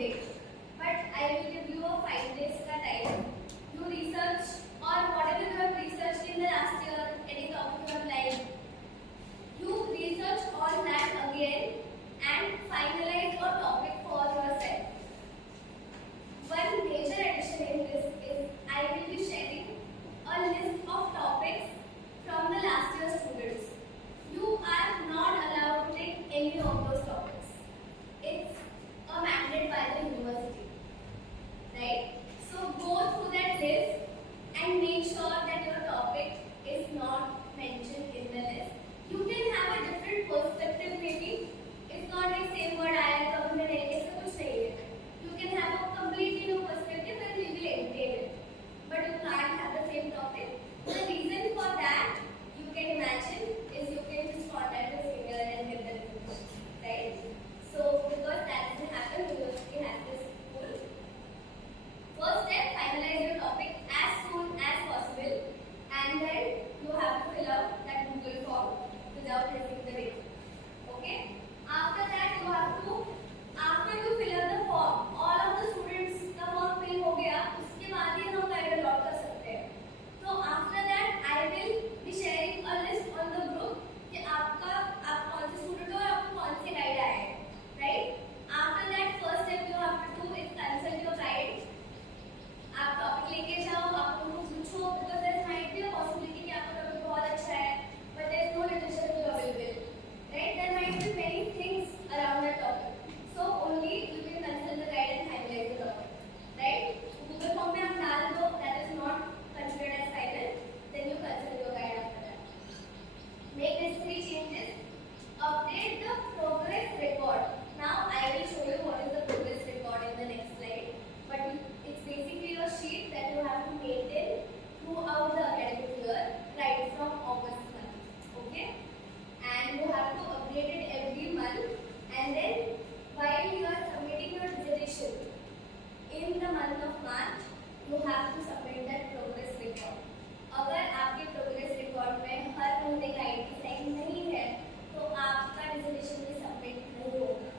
today, but I will give you a 5 days ka time. You research or whatever you have researched in the last year, any topic you have liked. You research all that again and finalize a topic for yourself. One major addition in this is I will be sharing a list of topics from the last year students. You are not allowed to take any of those topics. It's a mandate by the university, right? So go through that list and make sure that your topic is not mentioned in the list. You can have a different perspective maybe. It's not like same word आया तो हमने नहीं ऐसा कुछ नहीं है. You can have a completely new perspective and we will entertain it. But you can't have the same topic. The reason for that, you can imagine, is you can just contact the senior and get the information, right? So because that doesn't happen, university has this rule. First step, finalize your topic as soon as possible, and then you have to fill out that Google form without missing the date. Okay? After that, you have to, after you fill out the form, all of the students का form fill हो गया, उसके बाद ही हम guide allot कर सकते हैं. So after that, I will be sharing a list on the group कि आप कौन से student हो और आपको कौन से guide आए हैं, right? After that, first step you have to do is consult your guide. आप टॉपिक लेके जाओ, आप उनको पूछो, because there might be a possibility कि आपका टॉपिक बहुत अच्छा है, but there is no literature available, right? There might be many things around that topic, so only you can consult the guide and finalize the topic, right? Google form में आप डाल दो, that is not considered as final, then you consult your guide after that. Make necessary changes, update the progress record. Now I will show you what is the progress record in the next slide, but it's basically a sheet that you have to maintain throughout the academic year, right from August month, okay? And you have to update it every month, and then while you are submitting your dissertation in the month of March, you have to submit that progress record. अगर आपके progress record में हर महीने guide की sign नहीं है, तो आपका dissertation भी submit नहीं होगा.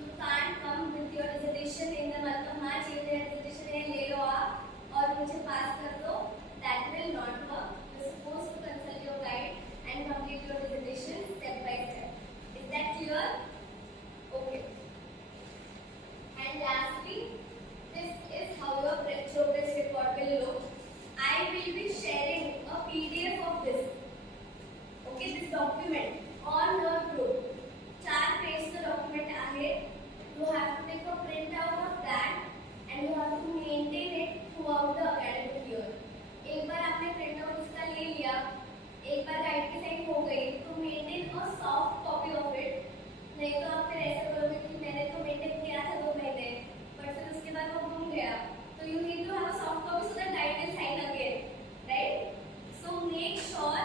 You can't come with your dissertation in the month of March. ये मेरा dissertation है, ले लो आप और मुझे पास कर दो. That will not work. You're supposed to consult your guide and complete your dissertation step by step. Is that clear? Okay. And lastly, this is how your progress report will look. I will be sharing a PDF of this. Okay, this document on your group. 4 pages का document आहे. You have to take a print out of that and you have to maintain it throughout the academic year. एक बार आपने print out इसका ले लिया, एक बार guide की sign हो गई, तो maintain a soft copy of it. नहीं तो आप फिर ऐसा करोगे कि मैंने तो maintain किया था 2 महीने, but फिर उसके बाद वो घूम गया. So you need to have a soft copy so that guide will sign again, right? So make sure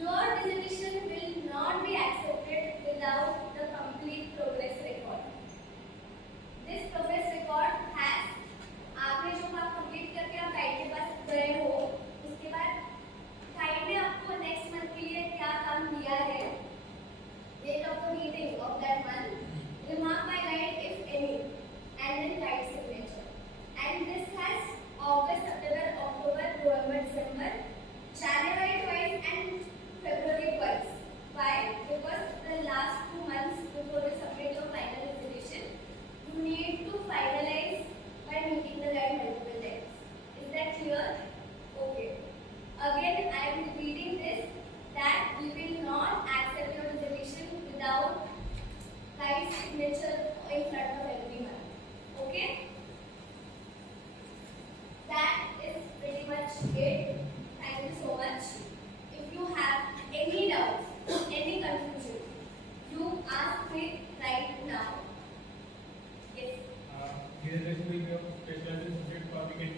your dissertation will not be accepted without the complete progress record. This progress record has, आपने जो काम complete करके आप guide के पास गए हो, उसके बाद guide ने आपको next month के लिए क्या काम दिया है, date of the meeting of that month, remark by guide if any, and then guide signature. And this has August, September, October, November, December, January twice and February twice. Why? Because the last 2 months before you submit your final dissertation, you need to finalize by meeting the guide multiple times. Is that clear? Okay. Again, I am repeating this, that we will not accept your dissertation without guide signature in front of everyone. Okay? That is pretty much it. Thank you so much. If you have any doubts, any confusion, you ask me right now. Yes. Here is the special subject topic and